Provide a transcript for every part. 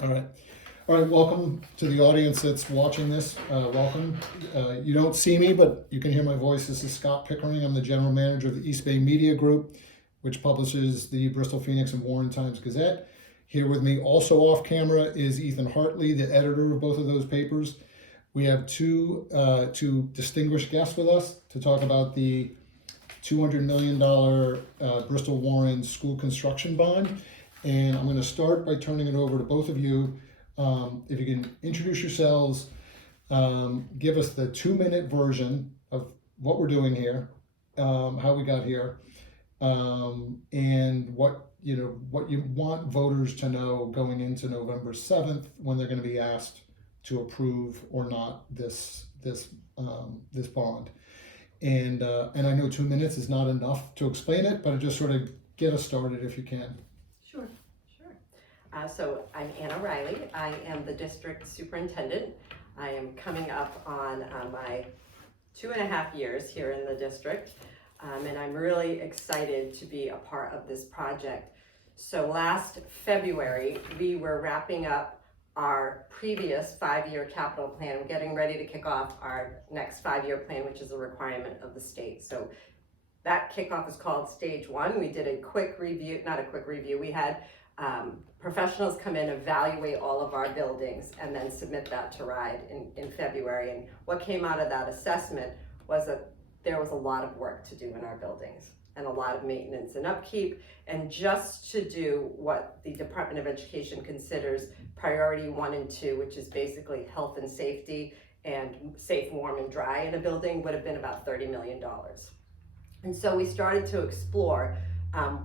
All right. All right, welcome to the audience that's watching this. Welcome. You don't see me, but you can hear my voice. This is Scott Pickering. I'm the general manager of the East Bay Media Group, which publishes the Bristol, Phoenix, and Warren Times Gazette. Here with me, also off camera, is Ethan Hartley, the editor of both of those papers. We have two distinguished guests with us to talk about the $200 million Bristol Warren school construction bond. And I'm going to start by turning it over to both of you. If you can introduce yourselves, give us the 2-minute version of what we're doing here, how we got here, and what you want voters to know going into November 7th when they're going to be asked to approve or not this bond. And I know 2 minutes is not enough to explain it, but just sort of get us started if you can. Sure. So I'm Anna Riley. I am the district superintendent. I am coming up on my 2.5 years here in the district, and I'm really excited to be a part of this project. So last February, we were wrapping up our previous 5-year capital plan. We're getting ready to kick off our next 5-year plan, which is a requirement of the state. So that kickoff is called Stage 1. We did a quick review, not a quick review, we had professionals come in, evaluate all of our buildings, and then submit that to RIDE in February. And what came out of that assessment was that there was a lot of work to do in our buildings and a lot of maintenance and upkeep, and just to do what the Department of Education considers priority 1 and 2, which is basically health and safety and safe, warm, and dry in a building, would have been about $30 million. And so we started to explore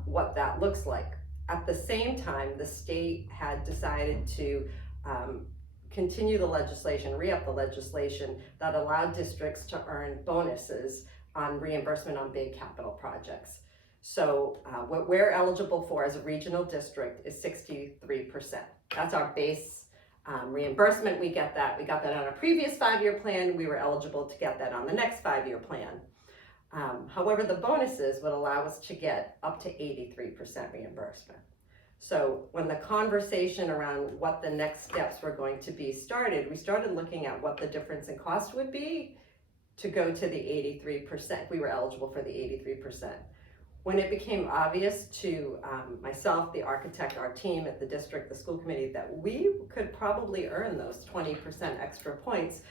what that looks like. At the same time, the state had decided to continue the legislation, re-up the legislation that allowed districts to earn bonuses on reimbursement on big capital projects. So what we're eligible for as a regional district is 63%. That's our base reimbursement. We got that on a previous 5-year plan. We were eligible to get that on the next 5-year plan. However, the bonuses would allow us to get up to 83% reimbursement. So when the conversation around what the next steps were going to be started, we started looking at what the difference in cost would be to go to the 83%. We were eligible for the 83%. When it became obvious to myself, the architect, our team at the district, the school committee, that we could probably earn those 20% extra points,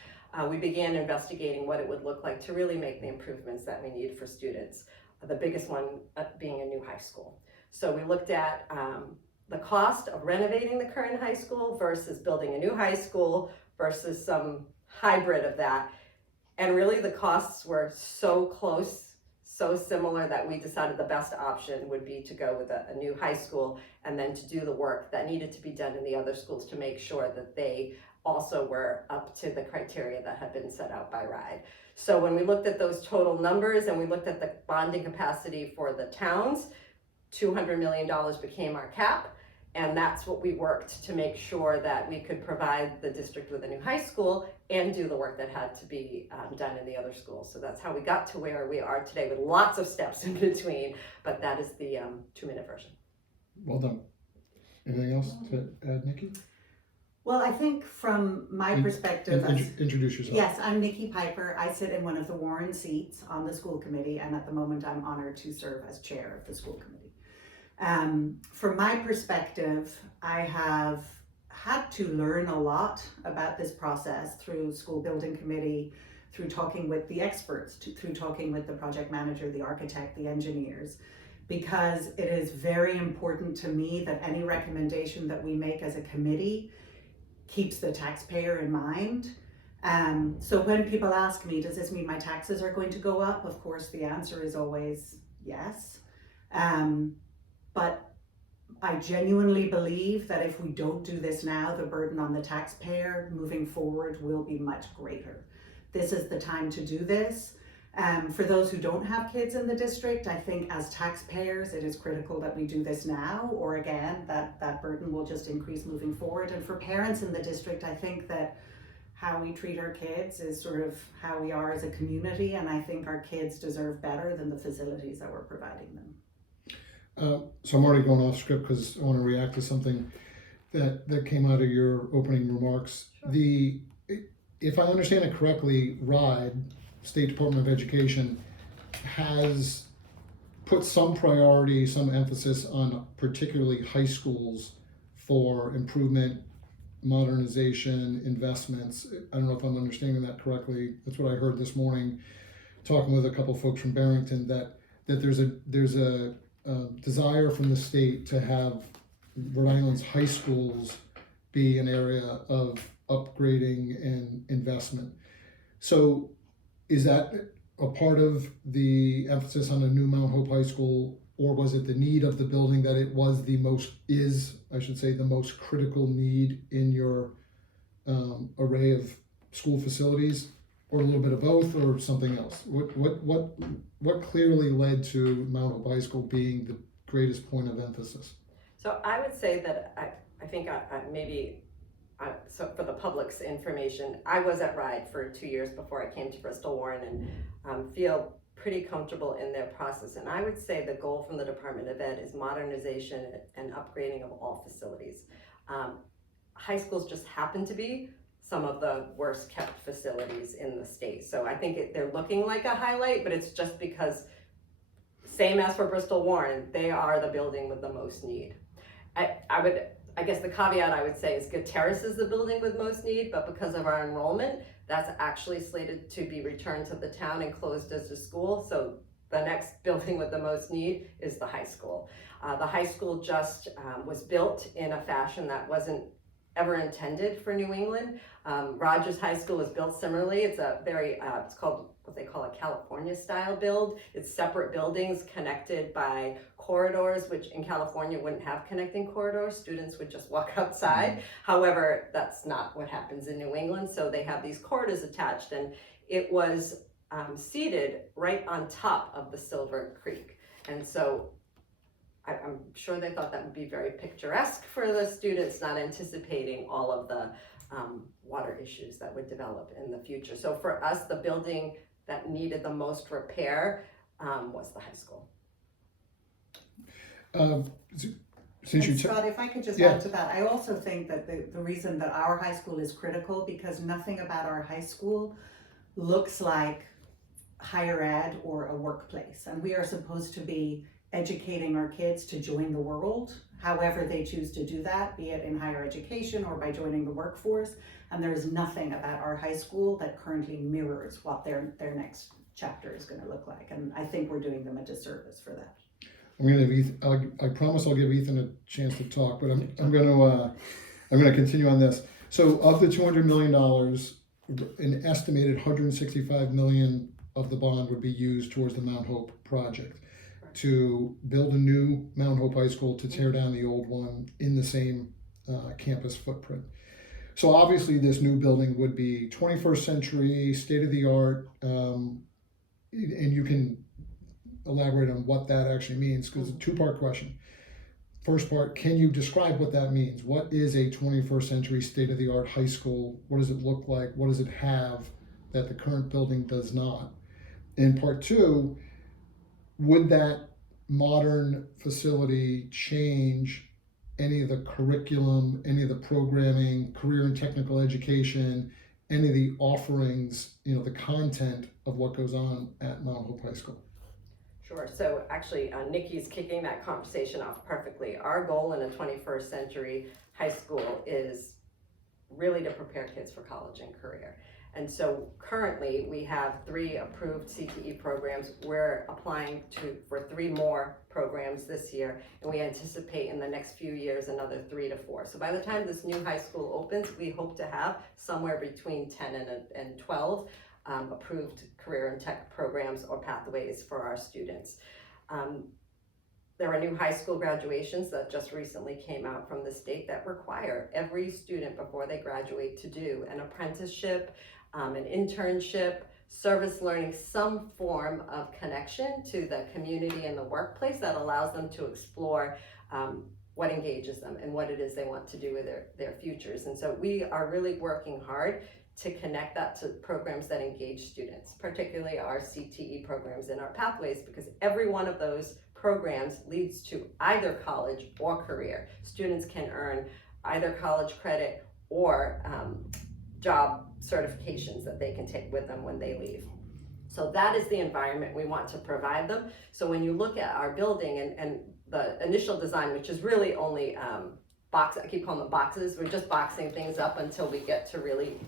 we began investigating what it would look like to really make the improvements that we need for students, the biggest one being a new high school. So we looked at the cost of renovating the current high school versus building a new high school versus some hybrid of that. And really the costs were so close, so similar, that we decided the best option would be to go with a new high school and then to do the work that needed to be done in the other schools to make sure that they also were up to the criteria that had been set out by RIDE. So when we looked at those total numbers and we looked at the bonding capacity for the towns, $200 million became our cap. And that's what we worked to make sure that we could provide the district with a new high school and do the work that had to be done in the other schools. So that's how we got to where we are today, with lots of steps in between, but that is the 2-minute version. Well done. Anything else to add, Nikki? Well, I think from my perspective, introduce yourself. Yes, I'm Nikki Piper. I sit in one of the Warren seats on the school committee, and at the moment I'm honored to serve as chair of the school committee. From my perspective, I have had to learn a lot about this process through school building committee, through talking with the experts, through talking with the project manager, the architect, the engineers, because it is very important to me that any recommendation that we make as a committee keeps the taxpayer in mind. So when people ask me, does this mean my taxes are going to go up? Of course, the answer is always yes. But I genuinely believe that if we don't do this now, the burden on the taxpayer moving forward will be much greater. This is the time to do this. For those who don't have kids in the district, I think as taxpayers, it is critical that we do this now, or again, that burden will just increase moving forward. And for parents in the district, I think that how we treat our kids is sort of how we are as a community, and I think our kids deserve better than the facilities that we're providing them. So I'm already going off script because I want to react to something. that came out of your opening remarks. Sure. If I understand it correctly, RIDE, State Department of Education, has put some priority, some emphasis on particularly high schools for improvement, modernization, investments. I don't know if I'm understanding that correctly. That's what I heard this morning, talking with a couple folks from Barrington, that there's a desire from the state to have Rhode Island's high schools be an area of upgrading and investment. So is that a part of the emphasis on a new Mount Hope High School, or was it the need of the building that it was the most critical need in your array of school facilities, or a little bit of both, or something else? What clearly led to Mount Hope High School being the greatest point of emphasis? So I would say that I think so for the public's information, I was at RIDE for 2 years before I came to Bristol Warren, and feel pretty comfortable in their process. And I would say the goal from the Department of Ed is modernization and upgrading of all facilities. High schools just happen to be some of the worst kept facilities in the state. So I think they're looking like a highlight, but it's just because, same as for Bristol Warren, they are the building with the most need. I guess the caveat I would say is Good Terrace is the building with most need, but because of our enrollment, that's actually slated to be returned to the town and closed as a school. So the next building with the most need is the high school. The high school just was built in a fashion that wasn't ever intended for New England. Rogers High School was built similarly. It's a very, it's called what they call a California style build. It's separate buildings connected by corridors, which in California wouldn't have connecting corridors. Students would just walk outside. Mm-hmm. However, that's not what happens in New England. So they have these corridors attached, and it was seated right on top of the Silver Creek. And so I'm sure they thought that would be very picturesque for the students, not anticipating all of the water issues that would develop in the future. So for us, the building that needed the most repair was the high school. Scott, if I could just add to that, I also think that the reason that our high school is critical, because nothing about our high school looks like higher ed or a workplace. And we are supposed to be educating our kids to join the world, however they choose to do that, be it in higher education or by joining the workforce. And there is nothing about our high school that currently mirrors what their next chapter is going to look like. And I think we're doing them a disservice for that. I promise I'll give Ethan a chance to talk, but I'm going to continue on this. So of the $200 million, an estimated $165 million of the bond would be used towards the Mount Hope project, to build a new Mount Hope High School, to tear down the old one in the same campus footprint. So obviously this new building would be 21st century, state of the art, and you can elaborate on what that actually means, because it's a two-part question. First part, can you describe what that means? What is a 21st century state of the art high school? What does it look like? What does it have that the current building does not? And part two, would that modern facility change any of the curriculum, any of the programming, career and technical education, any of the offerings, the content of what goes on at Mount Hope High School? Sure. So actually, Nikki's kicking that conversation off perfectly. Our goal in a 21st century high school is really to prepare kids for college and career. And so currently we have 3 approved CTE programs. We're applying for 3 more programs this year, and we anticipate in the next few years another 3 to 4. So by the time this new high school opens, we hope to have somewhere between 10 and 12 approved career and tech programs or pathways for our students. There are new high school graduations that just recently came out from the state that require every student before they graduate to do an apprenticeship, an internship, service learning, some form of connection to the community and the workplace that allows them to explore what engages them and what it is they want to do with their futures. And so we are really working hard to connect that to programs that engage students, particularly our CTE programs and our pathways, because every one of those programs leads to either college or career. Students can earn either college credit or job certifications that they can take with them when they leave. So that is the environment we want to provide them. So when you look at our building and the initial design, which is really only I keep calling them boxes, we're just boxing things up until we get to really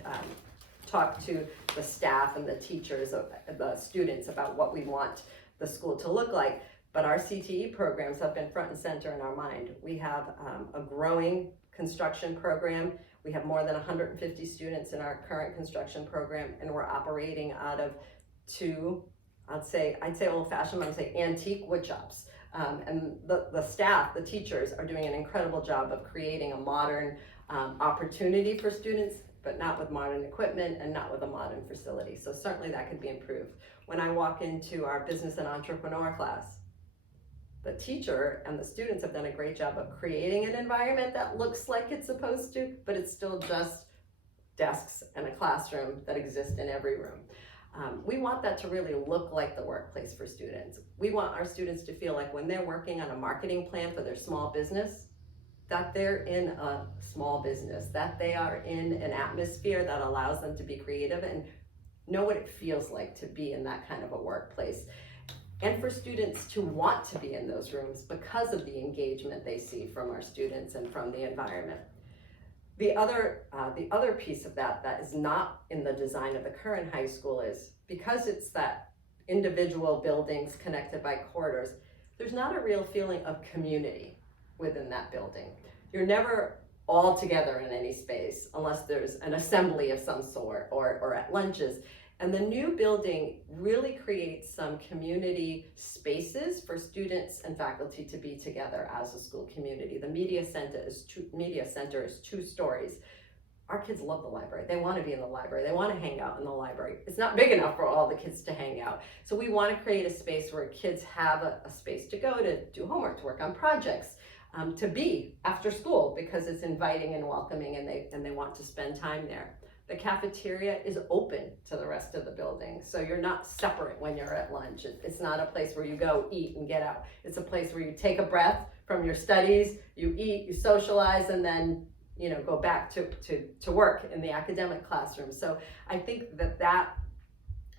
talk to the staff and the teachers, the students about what we want the school to look like. But our CTE programs have been front and center in our mind. We have a growing construction program. We have more than 150 students in our current construction program, and we're operating out of two, I'd say old-fashioned, I'd say antique wood shops. And the staff, the teachers are doing an incredible job of creating a modern opportunity for students, but not with modern equipment and not with a modern facility. So certainly that could be improved. When I walk into our business and entrepreneur class, the teacher and the students have done a great job of creating an environment that looks like it's supposed to, but it's still just desks and a classroom that exist in every room. We want that to really look like the workplace for students. We want our students to feel like when they're working on a marketing plan for their small business, that they're in a small business, that they are in an atmosphere that allows them to be creative and know what it feels like to be in that kind of a workplace. And for students to want to be in those rooms because of the engagement they see from our students and from the environment. The other piece of that is not in the design of the current high school is because it's that individual buildings connected by corridors, there's not a real feeling of community within that building. You're never all together in any space unless there's an assembly of some sort or at lunches. And the new building really creates some community spaces for students and faculty to be together as a school community. The media center is 2 stories. Our kids love the library. They want to be in the library. They want to hang out in the library. It's not big enough for all the kids to hang out. So we want to create a space where kids have a space to go to do homework, to work on projects, to be after school because it's inviting and welcoming and they want to spend time there. The cafeteria is open to the rest of the building, so you're not separate when you're at lunch. It's not a place where you go eat and get out. It's a place where you take a breath from your studies, you eat, you socialize, and then go back to work in the academic classroom. So I think that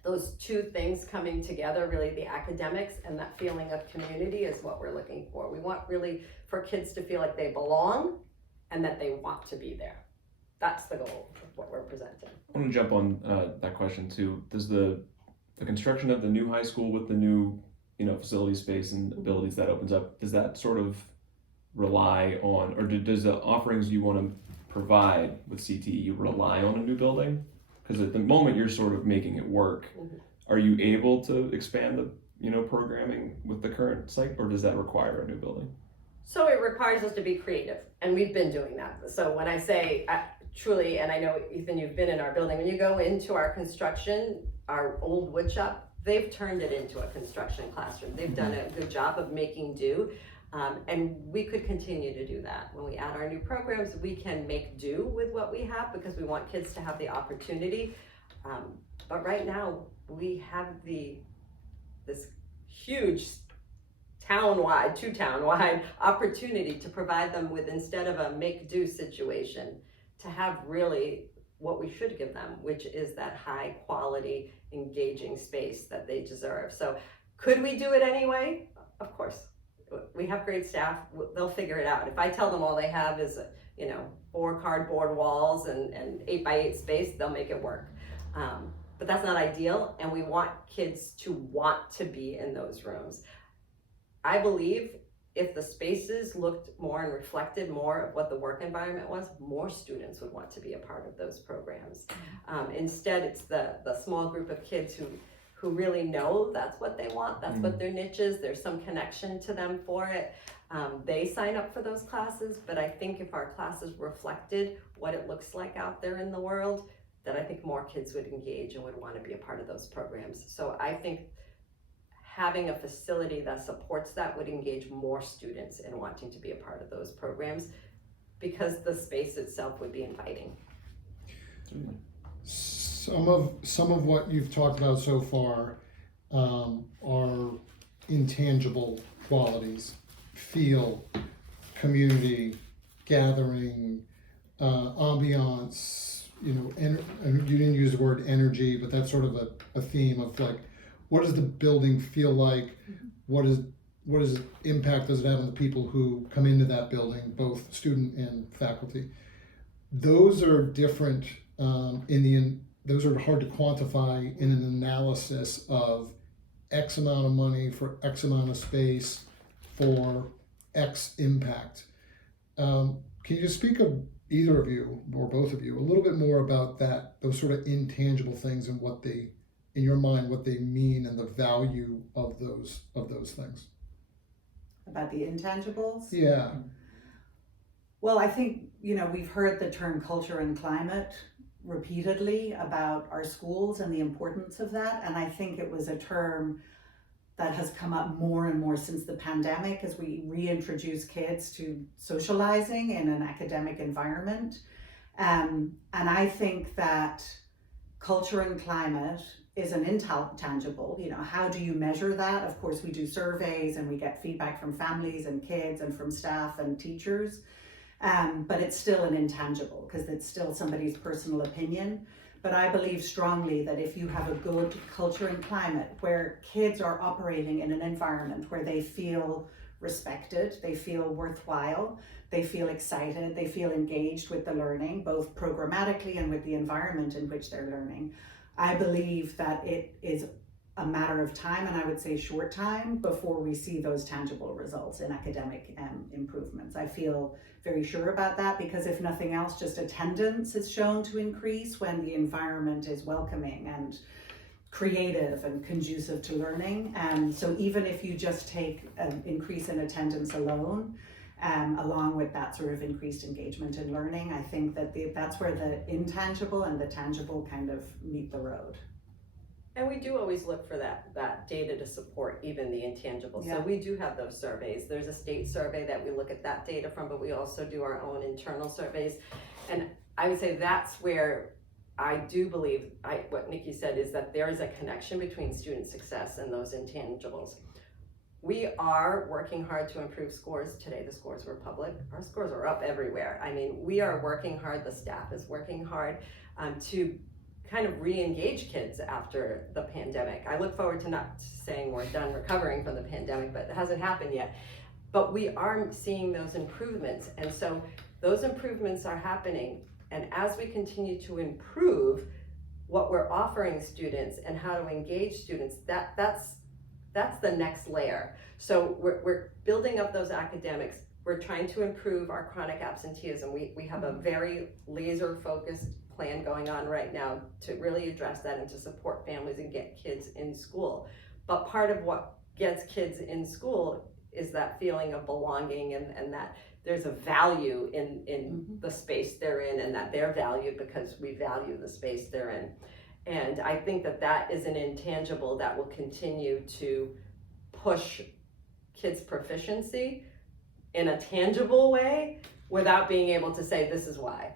those two things coming together, really the academics and that feeling of community is what we're looking for. We want really for kids to feel like they belong and that they want to be there. That's the goal of what we're presenting. I want to jump on that question too. Does the construction of the new high school with the new facility space and abilities that opens up, does that sort of rely on, or does the offerings you want to provide with CTE rely on a new building? Because at the moment you're sort of making it work. Mm-hmm. Are you able to expand the programming with the current site, or does that require a new building? So it requires us to be creative, and we've been doing that. So when I say truly, and I know Ethan, you've been in our building, when you go into our construction, our old wood shop, they've turned it into a construction classroom. They've done a good job of making do, and we could continue to do that. When we add our new programs, we can make do with what we have because we want kids to have the opportunity. But right now, we have this huge town-wide opportunity to provide them with, instead of a make-do situation, to have really what we should give them, which is that high-quality, engaging space that they deserve. So could we do it anyway? Of course. We have great staff. They'll figure it out. If I tell them all they have is 4 cardboard walls and 8x8 space, they'll make it work. But that's not ideal, and we want kids to want to be in those rooms. I believe if the spaces looked more and reflected more of what the work environment was, more students would want to be a part of those programs. Instead, it's the small group of kids who really know that's what they want, that's what their niche is, there's some connection to them for it. They sign up for those classes, but I think if our classes reflected what it looks like out there in the world, that I think more kids would engage and would want to be a part of those programs. So I think having a facility that supports that would engage more students in wanting to be a part of those programs because the space itself would be inviting. Some of what you've talked about so far are intangible qualities: feel, community, gathering, ambiance, and you didn't use the word energy, but that's sort of a theme of like, what does the building feel like? What is impact does it have on the people who come into that building, both student and faculty? Those are different those are hard to quantify in an analysis of X amount of money for X amount of space for X impact. Can you speak of either of you or both of you a little bit more about those sort of intangible things and what they, in your mind, what they mean and the value of those things? About the intangibles? Yeah. Well, I think, we've heard the term culture and climate repeatedly about our schools and the importance of that. And I think it was a term that has come up more and more since the pandemic as we reintroduce kids to socializing in an academic environment. And I think that culture and climate is an intangible. How do you measure that? Of course, we do surveys and we get feedback from families and kids and from staff and teachers. But it's still an intangible because it's still somebody's personal opinion. But I believe strongly that if you have a good culture and climate where kids are operating in an environment where they feel respected, they feel worthwhile, they feel excited, they feel engaged with the learning, both programmatically and with the environment in which they're learning, I believe that it is a matter of time, and I would say short time, before we see those tangible results in academic improvements. I feel very sure about that because if nothing else, just attendance is shown to increase when the environment is welcoming and creative and conducive to learning. So even if you just take an increase in attendance alone, along with that sort of increased engagement in learning, I think that that's where the intangible and the tangible kind of meet the road. And we do always look for that data to support even the intangible. Yeah. So we do have those surveys. There's a state survey that we look at that data from, but we also do our own internal surveys. And I would say that's where I do believe what Nikki said is that there is a connection between student success and those intangibles. We are working hard to improve scores. Today the scores were public. Our scores are up everywhere. I mean, we are working hard. The staff is working hard to kind of re-engage kids after the pandemic. I look forward to not saying we're done recovering from the pandemic, but it hasn't happened yet. But we are seeing those improvements. And so those improvements are happening. And as we continue to improve what we're offering students and how to engage students, that's the next layer. So we're building up those academics. We're trying to improve our chronic absenteeism. We have a very laser focused plan going on right now to really address that and to support families and get kids in school. But part of what gets kids in school is that feeling of belonging and that there's a value in the space they're in and that they're valued because we value the space they're in. And I think that is an intangible that will continue to push kids' proficiency in a tangible way without being able to say this is why.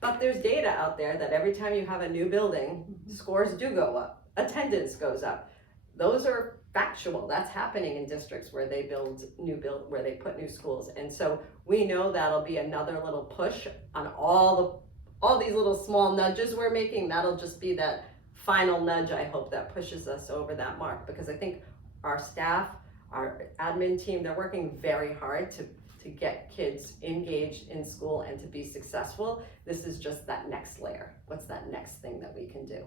But there's data out there that every time you have a new building, scores do go up, attendance goes up. Those are factual. That's happening in districts where they where they put new schools. And so we know that'll be another little push on all these little small nudges we're making. That'll just be that final nudge, I hope, that pushes us over that mark, because I think our staff, our admin team, they're working very hard to get kids engaged in school and to be successful. This is just that next layer. What's that next thing that we can do?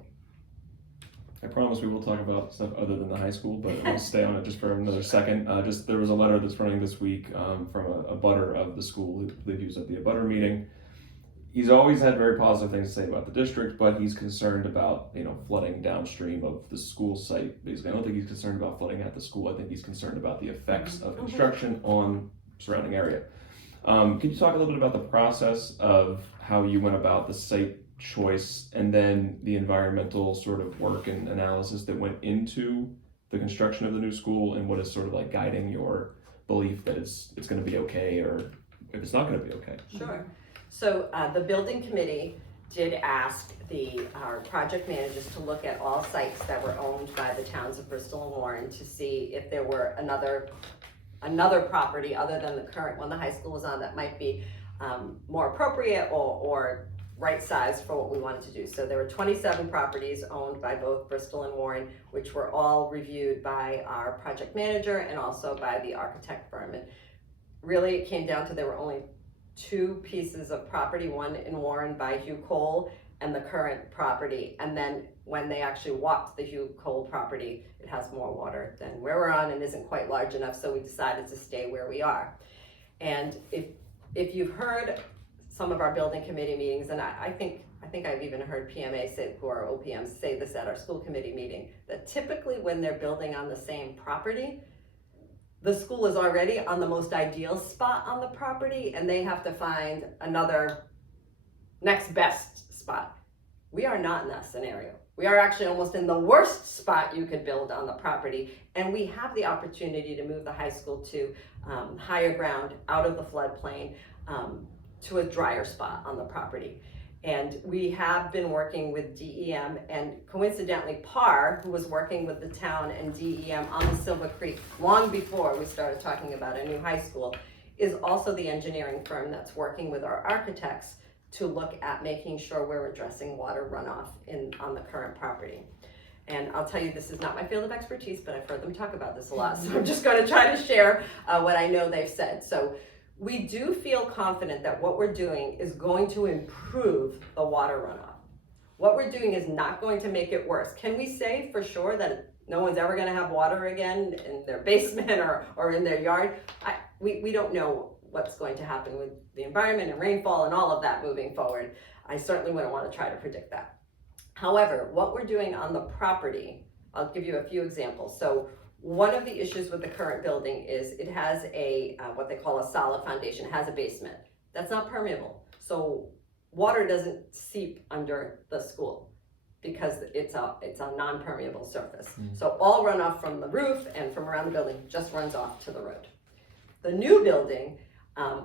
I promise we will talk about stuff other than the high school, but we'll stay on it just for another second. There was a letter that's running this week from a abutter of the school. I believe he was at the abutter meeting. He's always had very positive things to say about the district, but he's concerned about flooding downstream of the school site. Basically, I don't think he's concerned about flooding at the school. I think he's concerned about the effects of construction on surrounding area. Could you talk a little bit about the process of how you went about the site choice and then the environmental sort of work and analysis that went into the construction of the new school, and what is sort of like guiding your belief that it's going to be okay, or if it's not going to be okay? Sure. So the building committee did ask our project managers to look at all sites that were owned by the towns of Bristol and Warren to see if there were another property other than the current one the high school was on that might be more appropriate or right size for what we wanted to do. So there were 27 properties owned by both Bristol and Warren, which were all reviewed by our project manager and also by the architect firm. And really it came down to there were only 2 pieces of property, one in Warren by Hugh Cole and the current property. And then when they actually walked the Hugh Cole property, it has more water than where we're on and isn't quite large enough, so we decided to stay where we are. And if you've heard some of our building committee meetings, and I think I've even heard PMA say, who are OPMs, say this at our school committee meeting, that typically when they're building on the same property, the school is already on the most ideal spot on the property and they have to find another next best spot. We are not in that scenario. We are actually almost in the worst spot you could build on the property, and we have the opportunity to move the high school to higher ground, out of the floodplain, to a drier spot on the property. And we have been working with DEM, and coincidentally PAR, who was working with the town and DEM on the Silver Creek long before we started talking about a new high school, is also the engineering firm that's working with our architects to look at making sure we're addressing water runoff on the current property. And I'll tell you, this is not my field of expertise, but I've heard them talk about this a lot, so I'm just going to try to share what I know they've said. So we do feel confident that what we're doing is going to improve the water runoff. What we're doing is not going to make it worse. Can we say for sure that no one's ever going to have water again in their basement or in their yard? We don't know what's going to happen with the environment and rainfall and all of that moving forward. I certainly wouldn't want to try to predict that. However, what we're doing on the property, I'll give you a few examples. So one of the issues with the current building is it has a what they call a solid foundation. It has a basement. That's not permeable. So water doesn't seep under the school because it's a non-permeable surface. So all runoff from the roof and from around the building just runs off to the road. The new building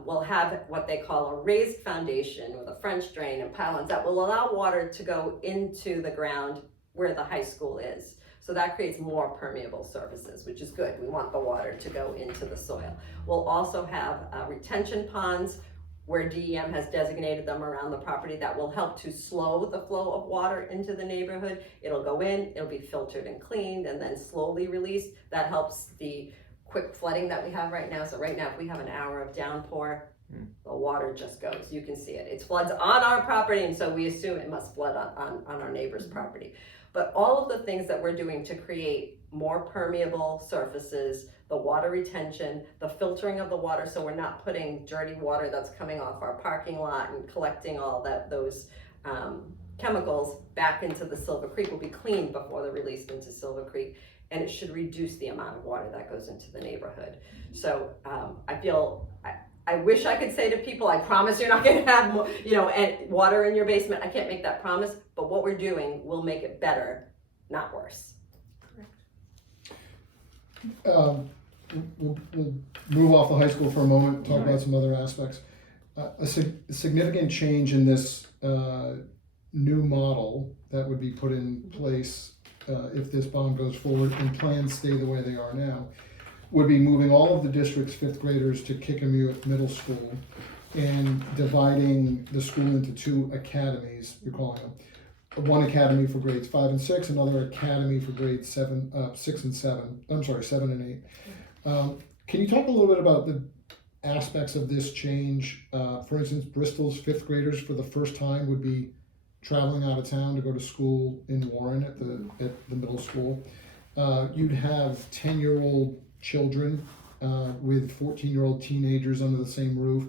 will have what they call a raised foundation with a French drain and pylons that will allow water to go into the ground where the high school is. So that creates more permeable surfaces, which is good. We want the water to go into the soil. We'll also have retention ponds where DEM has designated them around the property that will help to slow the flow of water into the neighborhood. It'll go in, it'll be filtered and cleaned and then slowly released. That helps the quick flooding that we have right now. So right now, if we have an hour of downpour, the water just goes. You can see it. It floods on our property, and so we assume it must flood on our neighbor's property. But all of the things that we're doing to create more permeable surfaces, the water retention, the filtering of the water, so we're not putting dirty water that's coming off our parking lot and collecting all those chemicals back into the Silver Creek, will be cleaned before they're released into Silver Creek. And it should reduce the amount of water that goes into the neighborhood. So I wish I could say to people, I promise you're not going to have water in your basement. I can't make that promise, but what we're doing will make it better, not worse. We'll move off the high school for a moment, talk about some other aspects. A significant change in this new model that would be put in place if this bond goes forward and plans stay the way they are now, would be moving all of the district's 5th graders to Kickamuit Middle School and dividing the school into 2 academies, we're calling them. One academy for grades 5 and 6, another academy for grades 7 and 8. Can you talk a little bit about the aspects of this change? For instance, Bristol's 5th graders for the first time would be traveling out of town to go to school in Warren at the middle school. You'd have 10-year-old children with 14-year-old teenagers under the same roof.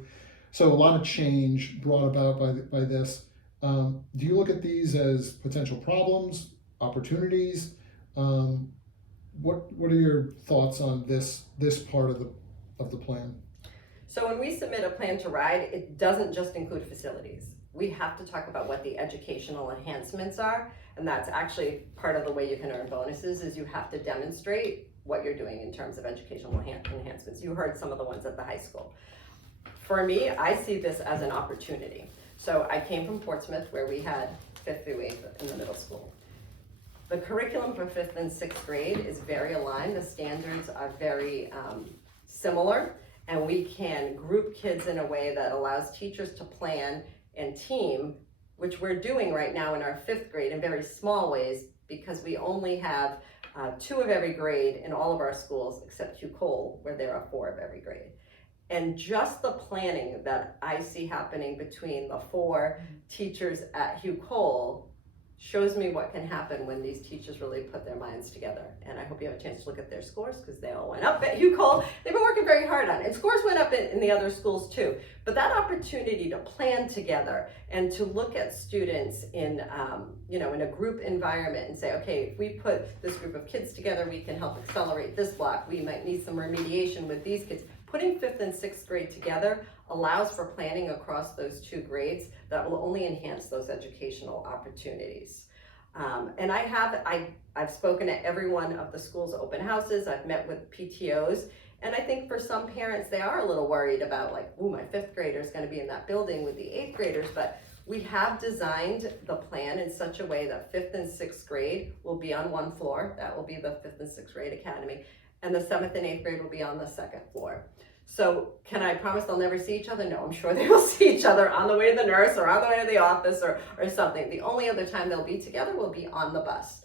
So a lot of change brought about by this. Do you look at these as potential problems, opportunities? What are your thoughts on this part of the plan? So when we submit a plan to ride, it doesn't just include facilities. We have to talk about what the educational enhancements are, and that's actually part of the way you can earn bonuses is you have to demonstrate what you're doing in terms of educational enhancements. You heard some of the ones at the high school. For me, I see this as an opportunity. So I came from Portsmouth where we had 5th through 8th in the middle school. The curriculum for 5th and 6th grade is very aligned. The standards are very similar. and we can group kids in a way that allows teachers to plan and team, which we're doing right now in our 5th grade in very small ways, because we only have 2 of every grade in all of our schools except Hugh Cole, where there are 4 of every grade. And just the planning that I see happening between the 4 teachers at Hugh Cole shows me what can happen when these teachers really put their minds together. And I hope you have a chance to look at their scores, because they all went up at Hugh Cole. They've been working very hard on it. And scores went up in the other schools too. But that opportunity to plan together and to look at students in, in a group environment and say, okay, if we put this group of kids together, we can help accelerate this block. We might need some remediation with these kids. Putting 5th and 6th grade together allows for planning across those 2 grades that will only enhance those educational opportunities. And I've spoken at every one of the school's open houses. I've met with PTOs, and I think for some parents, they are a little worried about, like, ooh, my 5th grader is going to be in that building with the 8th graders, but we have designed the plan in such a way that 5th and 6th grade will be on one floor. That will be the 5th and 6th grade academy, and the 7th and 8th grade will be on the 2nd floor. So can I promise they'll never see each other? No, I'm sure they will see each other on the way to the nurse or on the way to the office or something. The only other time they'll be together will be on the bus.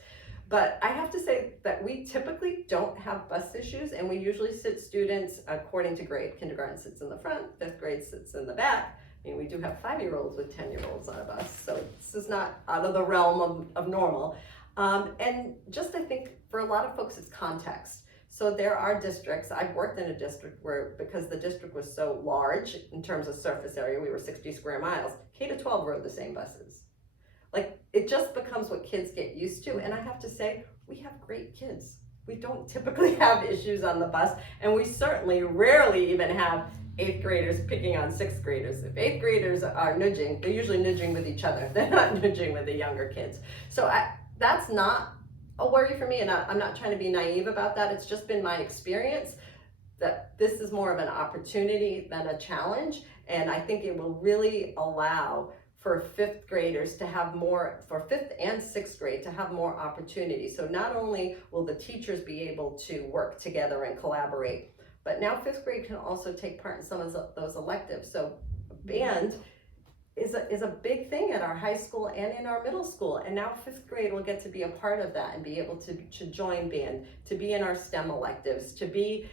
But I have to say that we typically don't have bus issues, and we usually sit students according to grade. Kindergarten sits in the front, 5th grade sits in the back. I mean, we do have 5-year-olds with 10-year-olds on a bus, so this is not out of the realm of normal. And just, I think, for a lot of folks, it's context. So there are districts, I've worked in a district where, because the district was so large in terms of surface area, we were 60 square miles, K-12 rode the same buses. Like, it just becomes what kids get used to, and I have to say, we have great kids. We don't typically have issues on the bus, and we certainly rarely even have 8th graders picking on 6th graders. If 8th graders are nudging, they're usually nudging with each other. They're not nudging with the younger kids. So that's not a worry for me, and I'm not trying to be naive about that. It's just been my experience that this is more of an opportunity than a challenge, and I think it will really allow for 5th graders to have more, for 5th and 6th grade to have more opportunities. So not only will the teachers be able to work together and collaborate, but now 5th grade can also take part in some of those electives. So band is a big thing at our high school and in our middle school, and now 5th grade will get to be a part of that and be able to join band, to be in our STEM electives, to be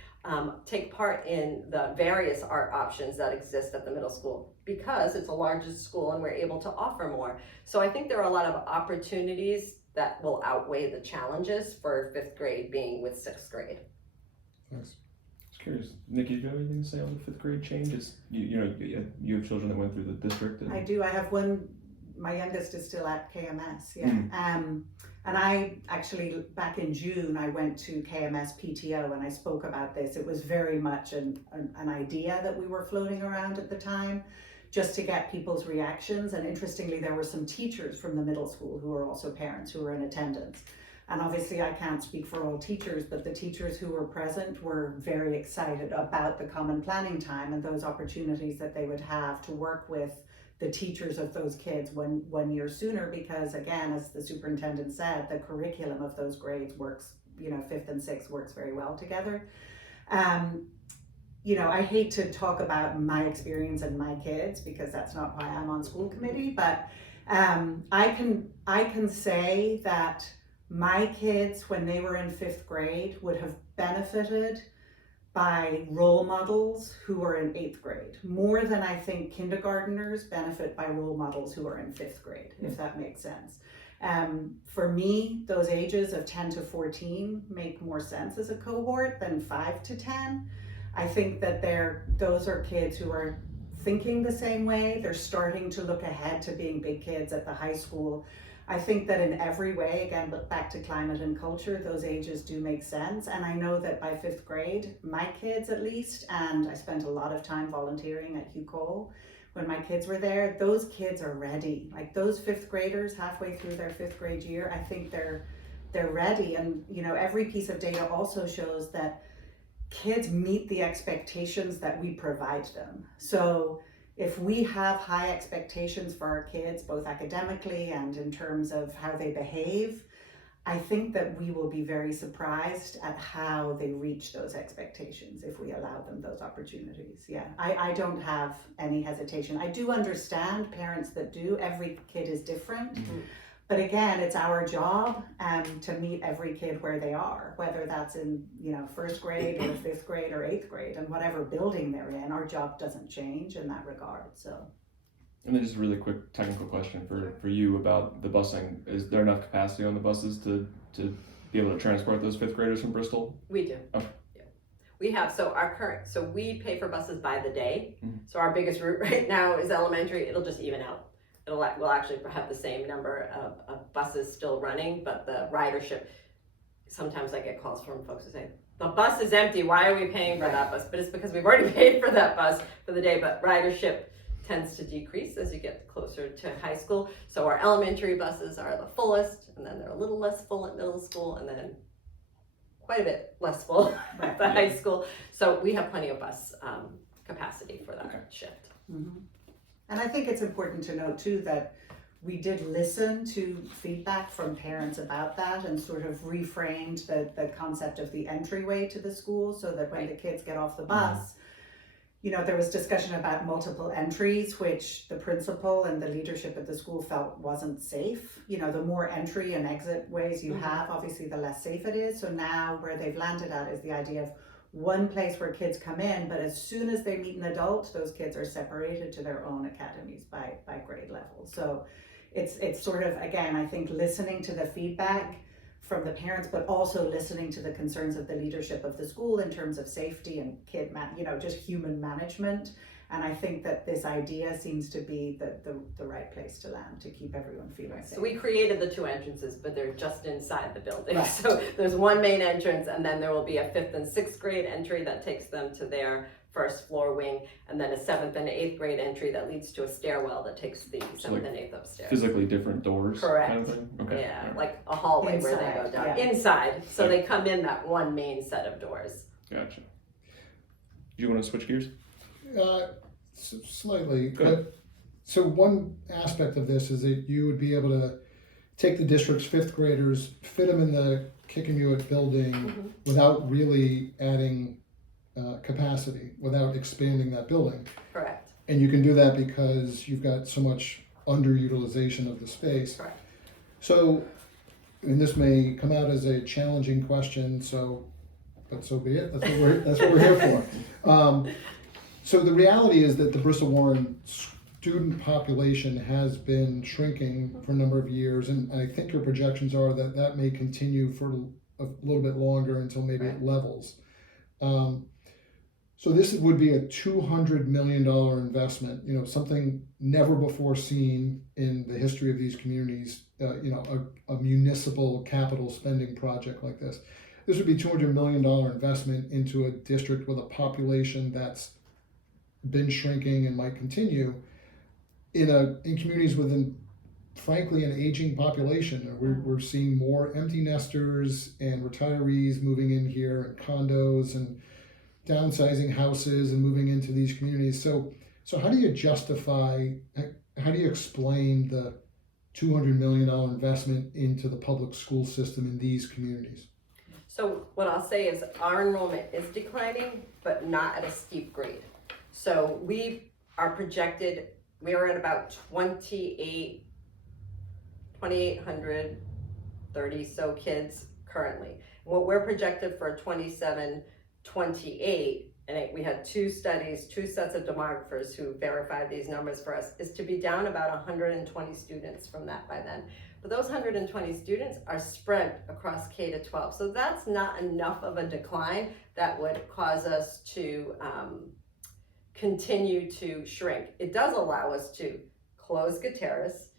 take part in the various art options that exist at the middle school, because it's a larger school and we're able to offer more. So I think there are a lot of opportunities that will outweigh the challenges for 5th grade being with 6th grade. Thanks. Curious, Nikki, do you have anything to say on the 5th grade changes? You have children that went through the district. I do. I have one. My youngest is still at KMS. Yeah. And I actually, back in June, I went to KMS PTO and I spoke about this. It was very much an idea that we were floating around at the time, just to get people's reactions. And interestingly, there were some teachers from the middle school who were also parents who were in attendance. And obviously I can't speak for all teachers, but the teachers who were present were very excited about the common planning time and those opportunities that they would have to work with the teachers of those kids 1 year sooner, because again, as the superintendent said, the curriculum of those grades works, 5th and 6th works very well together. I hate to talk about my experience and my kids, because that's not why I'm on school committee, but I can say that my kids, when they were in 5th grade, would have benefited by role models who are in 8th grade, more than I think kindergarteners benefit by role models who are in 5th grade, if that makes sense. For me, those ages of 10 to 14 make more sense as a cohort than 5 to 10. I think that those are kids who are thinking the same way. They're starting to look ahead to being big kids at the high school. I think that in every way, again, but back to climate and culture, those ages do make sense. And I know that by 5th grade, my kids at least, and I spent a lot of time volunteering at Hugh Cole when my kids were there, those kids are ready. Like those 5th graders halfway through their 5th grade year, I think they're ready. And every piece of data also shows that kids meet the expectations that we provide them. So if we have high expectations for our kids, both academically and in terms of how they behave, I think that we will be very surprised at how they reach those expectations if we allow them those opportunities. Yeah, I don't have any hesitation. I do understand parents that do. Every kid is different. But again, it's our job to meet every kid where they are, whether that's in, you know, first grade or fifth grade or eighth grade, and whatever building they're in, our job doesn't change in that regard. So. And then just a really quick technical question for you about the busing. Is there enough capacity on the buses to be able to transport those fifth graders from Bristol? We do. Okay. Yeah. We have, so we pay for buses by the day. Mhm. So our biggest route right now is elementary. It'll just even out. We'll actually have the same number of buses still running, but the ridership, sometimes I get calls from folks who say, the bus is empty, why are we paying for that bus? But it's because we've already paid for that bus for the day, but ridership tends to decrease as you get closer to high school. So our elementary buses are the fullest, and then they're a little less full at middle school, and then quite a bit less full at the high school. So we have plenty of bus capacity for that shift. Mm-hmm. And I think it's important to note too that we did listen to feedback from parents about that and sort of reframed the concept of the entryway to the school so that when the kids get off the bus, you know, there was discussion about multiple entries, which the principal and the leadership at the school felt wasn't safe. You know, the more entry and exit ways you have, obviously the less safe it is. So now where they've landed at is the idea of one place where kids come in, but as soon as they meet an adult, those kids are separated to their own academies by grade level. So it's sort of, again, I think listening to the feedback from the parents, but also listening to the concerns of the leadership of the school in terms of safety and just human management. And I think that this idea seems to be the right place to land to keep everyone feeling safe. So we created the two entrances, but they're just inside the building. Right. So there's one main entrance, and then there will be a 5th and 6th grade entry that takes them to their first floor wing, and then a 7th and 8th grade entry that leads to a stairwell that takes the 7th and 8th upstairs. Physically different doors? Correct. Kind of thing? Okay. Yeah, like a hallway where they go down. Yeah. Inside, so they come in that one main set of doors. Gotcha. Do you want to switch gears? Slightly, Good. but so one aspect of this is that you would be able to take the district's fifth graders, fit them in the Kickamuit building without really adding capacity, without expanding that building. Correct. And you can do that because you've got so much underutilization of the space. Correct. So, and this may come out as a challenging question, but so be it. That's what we're here for. So the reality is that the Bristol Warren student population has been shrinking for a number of years, and I think your projections are that that may continue for a little bit longer until maybe it levels. So this would be a $200 million investment, you know, something never before seen in the history of these communities, a municipal capital spending project like this. This would be $200 million investment into a district with a population that's been shrinking and might continue in communities with, frankly, an aging population. We're seeing more empty nesters and retirees moving in here, and condos, and downsizing houses and moving into these communities. So how do you explain the $200 million investment into the public school system in these communities? So what I'll say is our enrollment is declining, but not at a steep grade. So we are projected, we are at about 2,830 so kids currently. What we're projected for 27-28, and we had two studies, two sets of demographers who verified these numbers for us, is to be down about 120 students from that by then. But those 120 students are spread across K to 12. So that's not enough of a decline that would cause us to continue to shrink. It does allow us to close Gutierrez,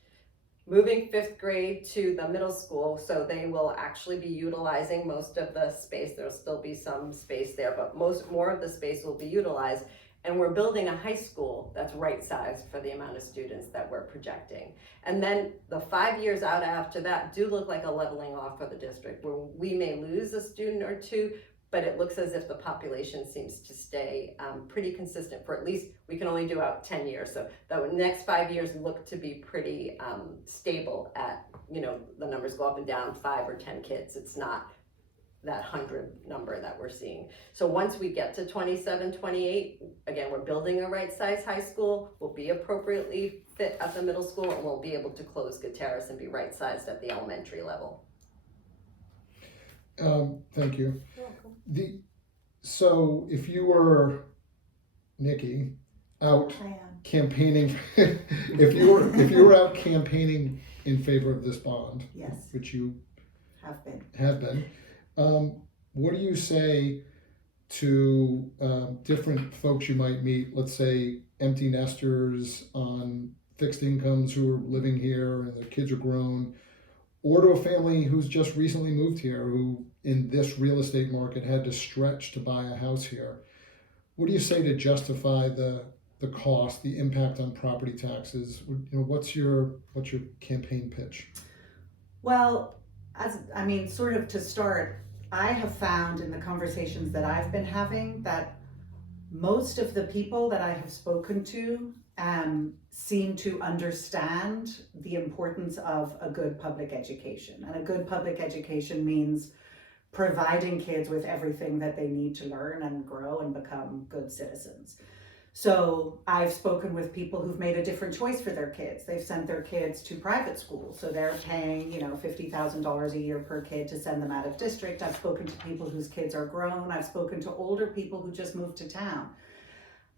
moving 5th grade to the middle school, so they will actually be utilizing most of the space. There'll still be some space there, but more of the space will be utilized. And we're building a high school that's right sized for the amount of students that we're projecting. And then the 5 years out after that do look like a leveling off for the district, where we may lose a student or two, but it looks as if the population seems to stay pretty consistent for at least, we can only do out 10 years. So the next 5 years look to be pretty stable at, the numbers go up and down 5 or 10 kids. It's not that 100 number that we're seeing. So once we get to 27, 28, again, we're building a right size high school, we'll be appropriately fit at the middle school, and we'll be able to close Gutierrez and be right sized at the elementary level. Thank you. You're welcome. So if you were Nikki out I am. campaigning, if you were out campaigning in favor of this bond, Yes, which you have been. have been, what do you say to different folks you might meet? Let's say empty nesters on fixed incomes who are living here and their kids are grown, or to a family who's just recently moved here who in this real estate market had to stretch to buy a house here. What do you say to justify the cost, the impact on property taxes? What's your campaign pitch? Well, sort of to start, I have found in the conversations that I've been having that most of the people that I have spoken to seem to understand the importance of a good public education. And a good public education means providing kids with everything that they need to learn and grow and become good citizens. So I've spoken with people who've made a different choice for their kids. They've sent their kids to private schools. So they're paying, $50,000 a year per kid to send them out of district. I've spoken to people whose kids are grown. I've spoken to older people who just moved to town.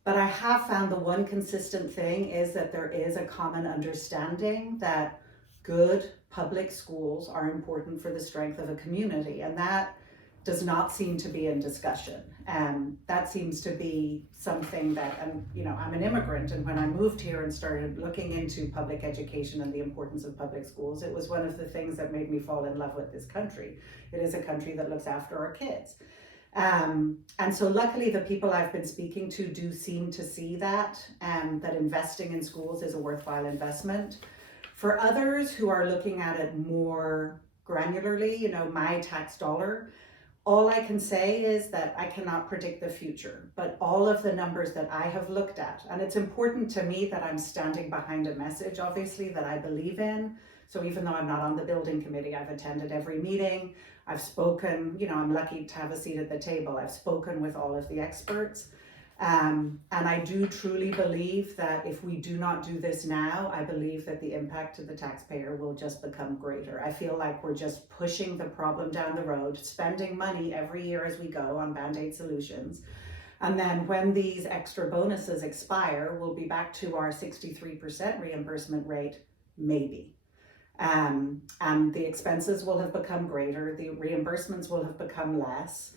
But I have found the one consistent thing is that there is a common understanding that good public schools are important for the strength of a community. And that does not seem to be in discussion. That seems to be something that, I'm an immigrant, and when I moved here and started looking into public education and the importance of public schools, it was one of the things that made me fall in love with this country. It is a country that looks after our kids. And so luckily the people I've been speaking to do seem to see that investing in schools is a worthwhile investment. For others who are looking at it more granularly, my tax dollar, all I can say is that I cannot predict the future, but all of the numbers that I have looked at, and it's important to me that I'm standing behind a message, obviously, that I believe in. So even though I'm not on the building committee, I've attended every meeting, I've spoken, I'm lucky to have a seat at the table, I've spoken with all of the experts. And I do truly believe that if we do not do this now, I believe that the impact to the taxpayer will just become greater. I feel like we're just pushing the problem down the road, spending money every year as we go on Band-Aid solutions. And then when these extra bonuses expire, we'll be back to our 63% reimbursement rate, maybe. And the expenses will have become greater, the reimbursements will have become less.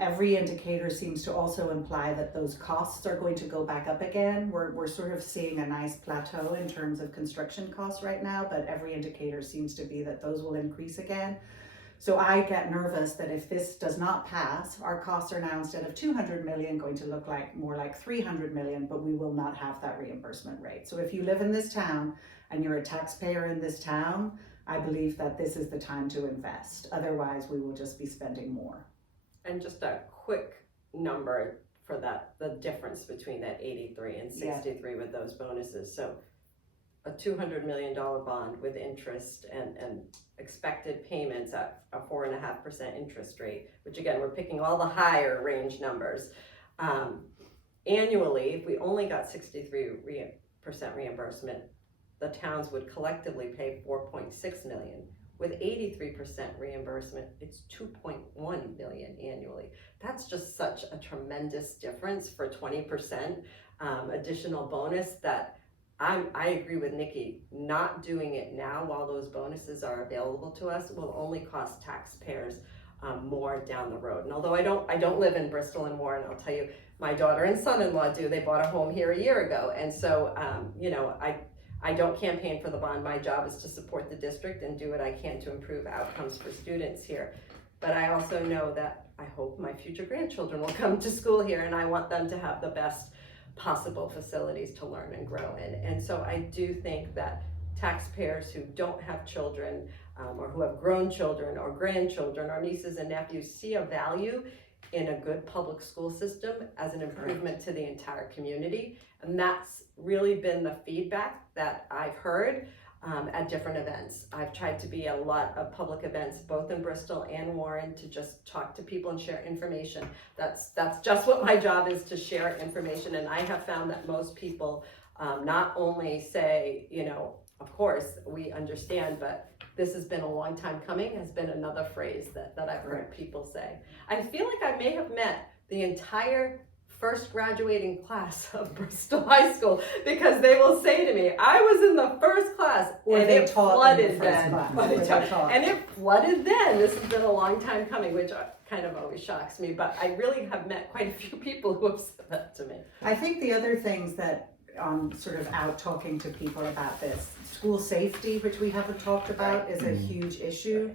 Every indicator seems to also imply that those costs are going to go back up again. We're sort of seeing a nice plateau in terms of construction costs right now, but every indicator seems to be that those will increase again. So I get nervous that if this does not pass, our costs are now, instead of 200 million, going to look like more like 300 million, but we will not have that reimbursement rate. So if you live in this town and you're a taxpayer in this town, I believe that this is the time to invest. Otherwise, we will just be spending more. And just a quick number for that, the difference between that 83 and 63 with those bonuses. So a $200 million bond with interest and expected payments at a 4.5% interest rate, which again, we're picking all the higher range numbers. Annually, if we only got 63% reimbursement, the towns would collectively pay 4.6 million. With 83% reimbursement, it's 2.1 million annually. That's just such a tremendous difference for 20% additional bonus that I agree with Nikki. Not doing it now while those bonuses are available to us will only cost taxpayers more down the road. And although I don't live in Bristol and Warren, I'll tell you, my daughter and son-in-law do. They bought a home here a year ago, and so I don't campaign for the bond. My job is to support the district and do what I can to improve outcomes for students here. But I also know that I hope my future grandchildren will come to school here, and I want them to have the best possible facilities to learn and grow in. And so I do think that taxpayers who don't have children or who have grown children or grandchildren or nieces and nephews see a value in a good public school system as an improvement to the entire community. And that's really been the feedback that I've heard at different events. I've tried to be at a lot of public events, both in Bristol and Warren, to just talk to people and share information. That's just what my job is, to share information. And I have found that most people not only say, you know, of course, we understand, but this has been a long time coming, has been another phrase that I've heard people say. I feel like I may have met the entire first graduating class of Bristol High School, because they will say to me, I was in the first class, Or and they it taught flooded in the first then. class. Or they Or they taught. taught. And it flooded then. This has been a long time coming, which kind of always shocks me, but I really have met quite a few people who have said that to me. I think the other things that sort of out talking to people about this, school safety, which we haven't talked about, is a huge issue.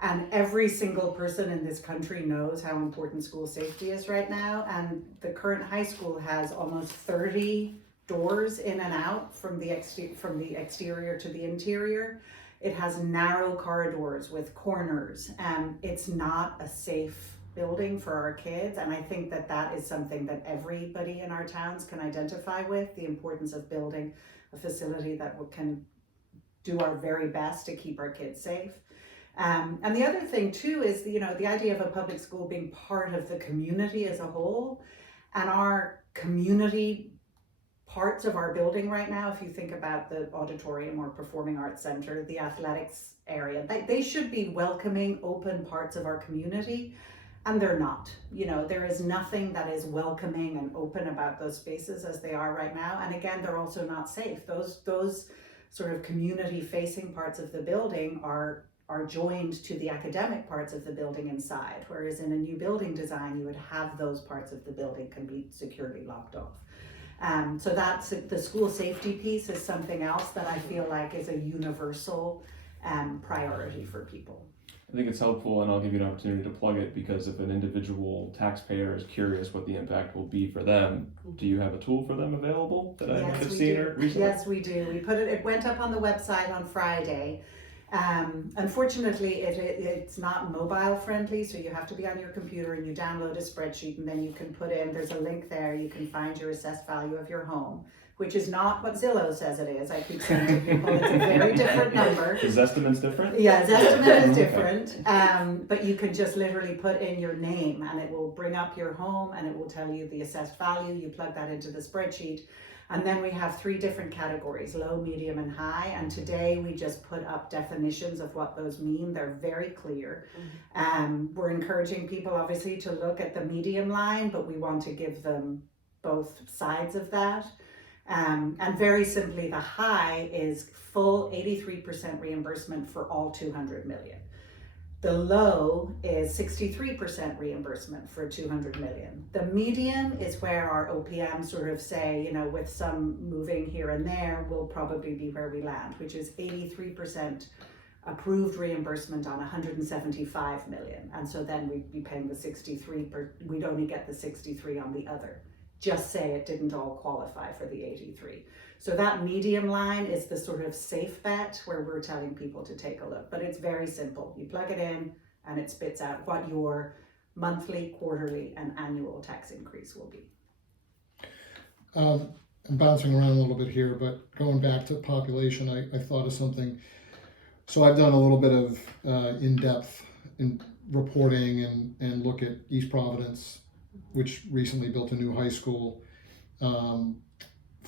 And every single person in this country knows how important school safety is right now. And the current high school has almost 30 doors in and out from the exterior to the interior. It has narrow corridors with corners, and it's not a safe building for our kids. And I think that that is something that everybody in our towns can identify with, the importance of building a facility that can do our very best to keep our kids safe. And the other thing too is, you know, the idea of a public school being part of the community as a whole. And our community parts of our building right now, if you think about the auditorium or performing arts center, the athletics area, they should be welcoming, open parts of our community. And they're not. You know, there is nothing that is welcoming and open about those spaces as they are right now. And again, they're also not safe. Those sort of community facing parts of the building are joined to the academic parts of the building inside, whereas in a new building design, you would have those parts of the building can be securely locked off. So that's the school safety piece is something else that I feel like is a universal priority for people. I think it's helpful, and I'll give you an opportunity to plug it, because if an individual taxpayer is curious what the impact will be for them, do you have a tool for them available that I might have seen recently? Yes, we do. We put it went up on the website on Friday. Unfortunately, it's not mobile friendly, so you have to be on your computer and you download a spreadsheet, and then you can put in, there's a link there, you can find your assessed value of your home, which is not what Zillow says it is. I keep saying to people, it's a very different number. Is Zestimate's different? Yeah, Zestimate is different, but you can just literally put in your name and it will bring up your home and it will tell you the assessed value. You plug that into the spreadsheet. And then we have 3 different categories, low, medium, and high. And today we just put up definitions of what those mean. They're very clear. We're encouraging people obviously to look at the medium line, but we want to give them both sides of that. And very simply, the high is full 83% reimbursement for all 200 million. The low is 63% reimbursement for 200 million. The medium is where our OPM sort of say, you know, with some moving here and there, will probably be where we land, which is 83% approved reimbursement on 175 million. And so then we'd be paying the 63, we'd only get the 63 on the other. Just say it didn't all qualify for the 83. So that medium line is the sort of safe bet where we're telling people to take a look. But it's very simple. You plug it in and it spits out what your monthly, quarterly, and annual tax increase will be. I'm bouncing around a little bit here, but going back to population, I thought of something. So I've done a little bit of in-depth reporting and look at East Providence, which recently built a new high school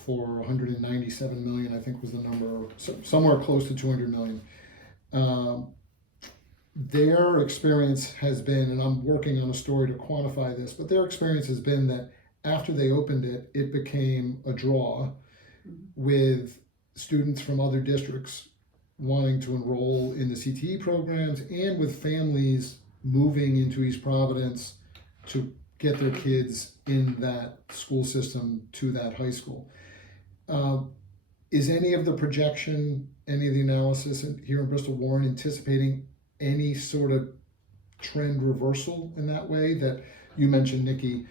for 197 million, I think was the number, somewhere close to 200 million. Their experience has been, and I'm working on a story to quantify this, but their experience has been that after they opened it, it became a draw with students from other districts wanting to enroll in the CTE programs, and with families moving into East Providence to get their kids in that school system to that high school. Is any of the projection, any of the analysis here in Bristol Warren anticipating any sort of trend reversal in that way? That you mentioned, Nikki,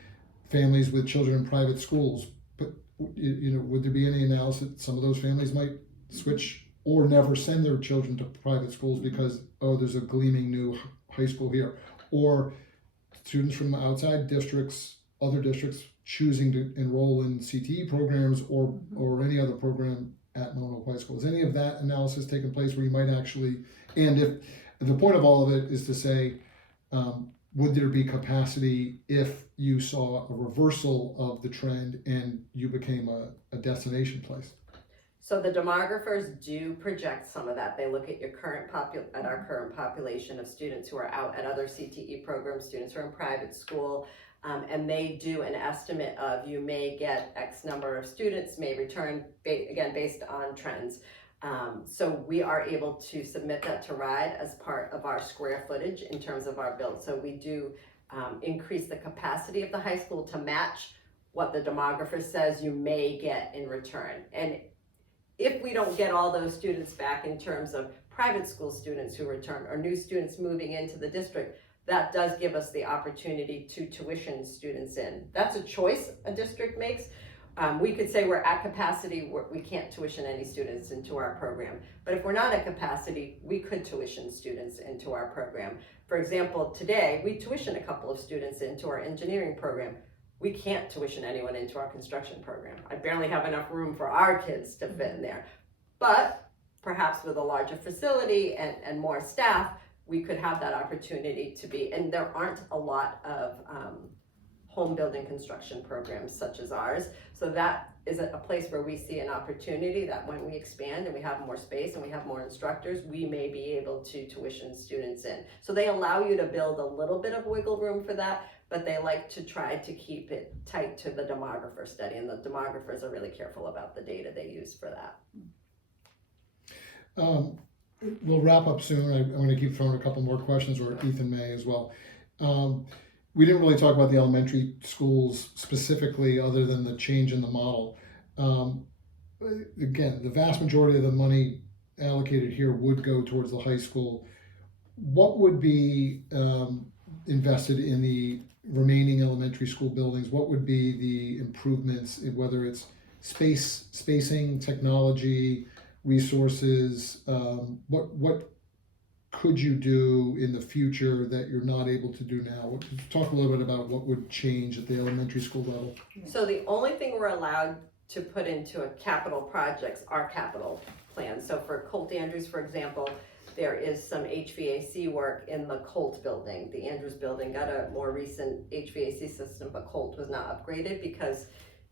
families with children in private schools, but you know, would there be any analysis that some of those families might switch or never send their children to private schools because, oh, there's a gleaming new high school here, or students from outside districts, other districts choosing to enroll in CTE programs or any other program at Mount Hope High School. Is any of that analysis taking place where you might actually, and if the point of all of it is to say, would there be capacity if you saw a reversal of the trend and you became a destination place? So the demographers do project some of that. They look at your current our current population of students who are out at other CTE programs, students who are in private school, and they do an estimate of you may get X number of students may return, again, based on trends. So we are able to submit that to RIDE as part of our square footage in terms of our build. So we do increase the capacity of the high school to match what the demographer says you may get in return. And if we don't get all those students back in terms of private school students who return or new students moving into the district, that does give us the opportunity to tuition students in. That's a choice a district makes. We could say we're at capacity, we can't tuition any students into our program. But if we're not at capacity, we could tuition students into our program. For example, today, we tuition a couple of students into our engineering program. We can't tuition anyone into our construction program. I barely have enough room for our kids to fit in there. But perhaps with a larger facility and more staff, we could have that opportunity to be, and there aren't a lot of home building construction programs such as ours. So that is a place where we see an opportunity that when we expand and we have more space and we have more instructors, we may be able to tuition students in. So they allow you to build a little bit of wiggle room for that, but they like to try to keep it tight to the demographer study, and the demographers are really careful about the data they use for that. We'll wrap up soon. I'm going to keep throwing a couple more questions, or Ethan may as well. We didn't really talk about the elementary schools specifically, other than the change in the model. Again, the vast majority of the money allocated here would go towards the high school. What would be invested in the remaining elementary school buildings? What would be the improvements, whether it's spacing, technology, resources? What could you do in the future that you're not able to do now? Talk a little bit about what would change at the elementary school level. So the only thing we're allowed to put into a capital projects are capital plans. So for Colt Andrews, for example, there is some HVAC work in the Colt building. The Andrews building got a more recent HVAC system, but Colt was not upgraded because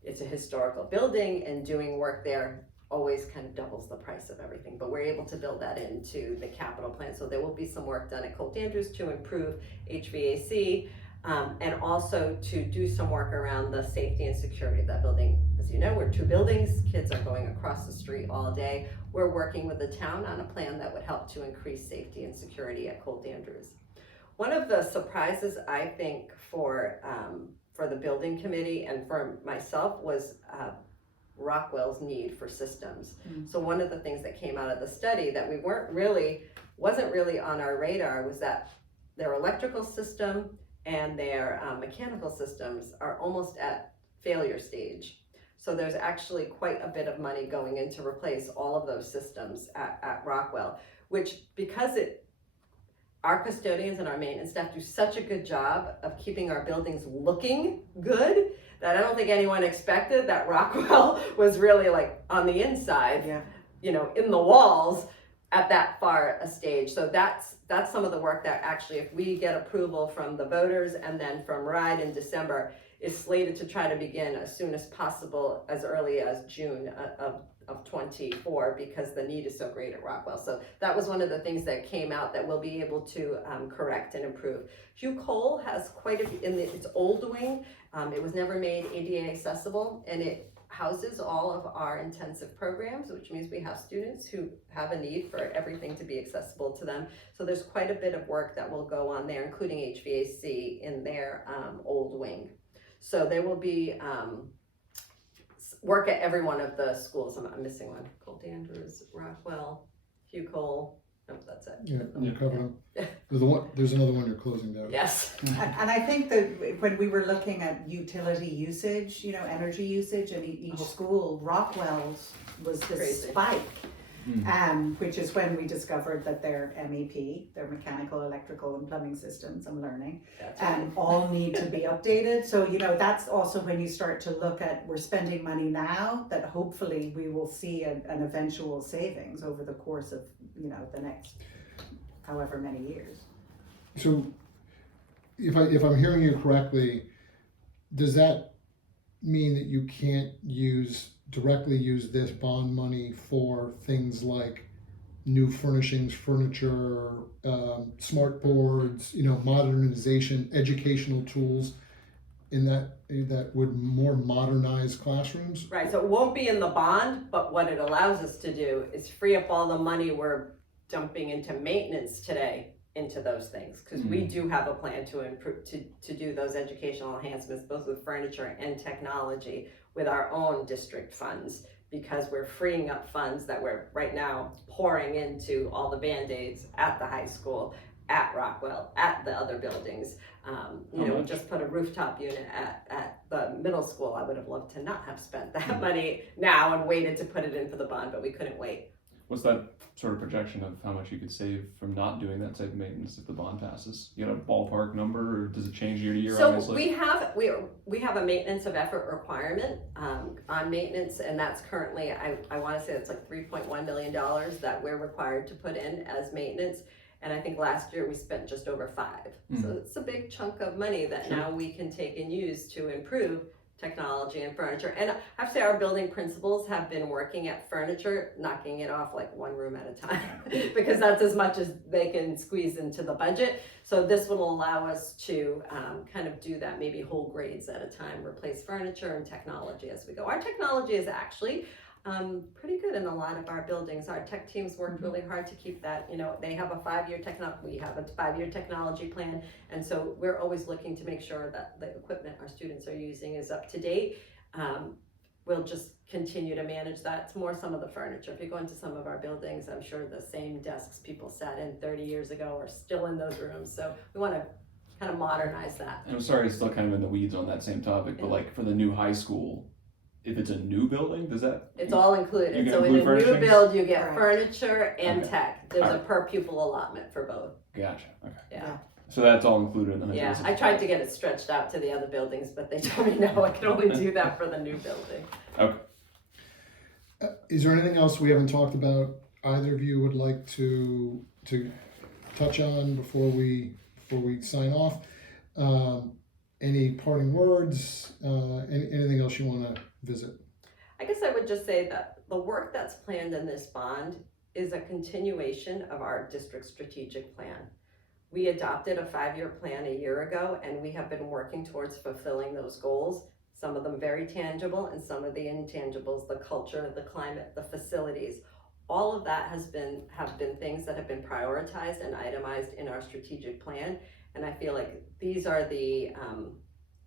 it's a historical building, and doing work there always kind of doubles the price of everything. But we're able to build that into the capital plan. So there will be some work done at Colt Andrews to improve HVAC, and also to do some work around the safety and security of that building. As you know, we're two buildings, kids are going across the street all day. We're working with the town on a plan that would help to increase safety and security at Colt Andrews. One of the surprises, I think, for the building committee and for myself was Rockwell's need for systems. So one of the things that came out of the study that wasn't really on our radar was that their electrical system and their mechanical systems are almost at failure stage. So there's actually quite a bit of money going in to replace all of those systems at Rockwell, which because our custodians and our maintenance staff do such a good job of keeping our buildings looking good that I don't think anyone expected that Rockwell was really like on the inside, in the walls at that far a stage. So that's some of the work that actually, if we get approval from the voters and then from RIDE in December, is slated to try to begin as soon as possible, as early as June of 24, because the need is so great at Rockwell. So that was one of the things that came out that we'll be able to correct and improve. Hugh Cole has quite its old wing. It was never made ADA accessible, and it houses all of our intensive programs, which means we have students who have a need for everything to be accessible to them. So there's quite a bit of work that will go on there, including HVAC in their old wing. So there will be work at every one of the schools. I'm missing one. Colt Andrews, Rockwell, Hugh Cole. Nope, that's it. Yeah, you're covering them. There's another one you're closing down. Yes. And I think that when we were looking at utility usage, energy usage in each school, Rockwell's was the Crazy. spike. which is when we discovered that their MEP, their mechanical, electrical, and plumbing systems, I'm learning, That's right. all need to be updated. So, you know, that's also when you start to look at, we're spending money now that hopefully we will see an eventual savings over the course of, you know, the next however many years. So if I'm hearing you correctly, does that mean that you can't directly use this bond money for things like new furnishings, furniture, smart boards, you know, modernization, educational tools that would more modernize classrooms? Right, so it won't be in the bond, but what it allows us to do is free up all the money we're dumping into maintenance today into those things, because we do have a plan to improve, to do those educational enhancements, both with furniture and technology, with our own district funds, because we're freeing up funds that we're right now pouring into all the Band-Aids at the high school, at Rockwell, at the other buildings. You know, we just put a rooftop unit at the middle school. I would have loved to not have spent that money now and waited to put it in for the bond, but we couldn't wait. What's that sort of projection of how much you could save from not doing that type of maintenance if the bond passes? You got a ballpark number, or does it change year to year? So obviously? we have a maintenance of effort requirement on maintenance, and that's currently, I want to say it's like $3.1 million that we're required to put in as maintenance. And I think last year we spent just over $5 million. So it's a big chunk of money that now we can take and use to improve technology and furniture. And I have to say our building principals have been working at furniture, knocking it off like one room at a time because that's as much as they can squeeze into the budget. So this will allow us to kind of do that, maybe whole grades at a time, replace furniture and technology as we go. Our technology is actually pretty good in a lot of our buildings. Our tech teams worked really hard to keep that, you know, they have a 5-year we have a 5-year technology plan. And so we're always looking to make sure that the equipment our students are using is up to date. We'll just continue to manage that. It's more some of the furniture. If you go into some of our buildings, I'm sure the same desks people sat in 30 years ago are still in those rooms. So we want to kind of modernize that. And I'm sorry, it's still kind of in the weeds on that same topic, but like for the new high school, if it's a new building, does that? It's all included. You So in include a new furnishings? build, you get Correct. furniture and Okay. tech. There's a Alright. per pupil allotment for both. Gotcha. Okay. Yeah. So that's all included in the Yeah, 160. I tried to get it stretched out to the other buildings, but they told me no, I can only do that for the new building. Is there anything else we haven't talked about either of you would like to touch on before we sign off? Any parting words? Anything else you want to visit? I guess I would just say that the work that's planned in this bond is a continuation of our district strategic plan. We adopted a 5-year plan a year ago, and we have been working towards fulfilling those goals. Some of them very tangible, and some of the intangibles, the culture, the climate, the facilities. All of that have been things that have been prioritized and itemized in our strategic plan. And I feel like these are the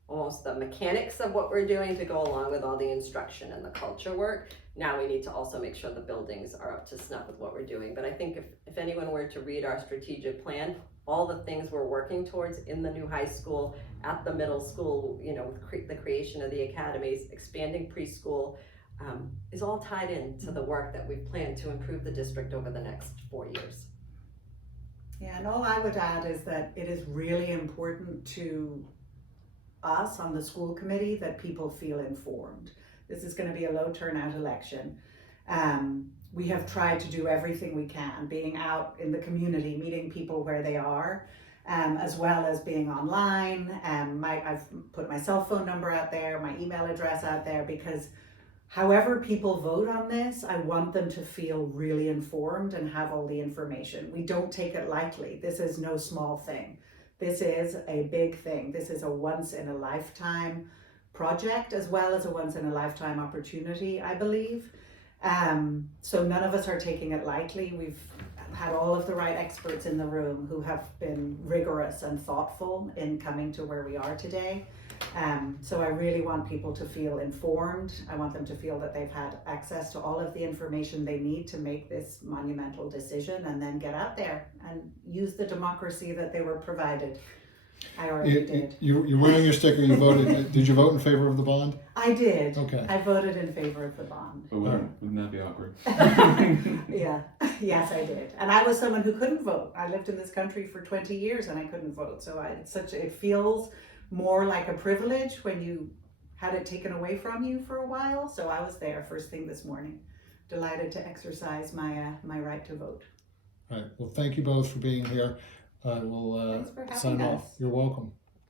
almost the mechanics of what we're doing to go along with all the instruction and the culture work. Now we need to also make sure the buildings are up to snuff with what we're doing. But I think if anyone were to read our strategic plan, all the things we're working towards in the new high school, at the middle school, you know, the creation of the academies, expanding preschool, is all tied into the work that we've planned to improve the district over the next 4 years. Yeah, and all I would add is that it is really important to us on the school committee that people feel informed. This is going to be a low turnout election. We have tried to do everything we can, being out in the community, meeting people where they are, as well as being online. I've put my cell phone number out there, my email address out there, because however people vote on this, I want them to feel really informed and have all the information. We don't take it lightly. This is no small thing. This is a big thing. This is a once in a lifetime project as well as a once in a lifetime opportunity, I believe. So none of us are taking it lightly. We've had all of the right experts in the room who have been rigorous and thoughtful in coming to where we are today. So I really want people to feel informed. I want them to feel that they've had access to all of the information they need to make this monumental decision, and then get out there and use the democracy that they were provided. I already did. You're wearing your sticker, you voted. Did you vote in favor of the bond? I did. Okay. I voted in favor of the bond. But wouldn't that be awkward? Yeah, yes, I did. And I was someone who couldn't vote. I lived in this country for 20 years and I couldn't vote. So it feels more like a privilege when you had it taken away from you for a while. So I was there first thing this morning, delighted to exercise my right to vote. All right. Well, thank you both for being here. I will Thanks for having sign us. off. You're welcome.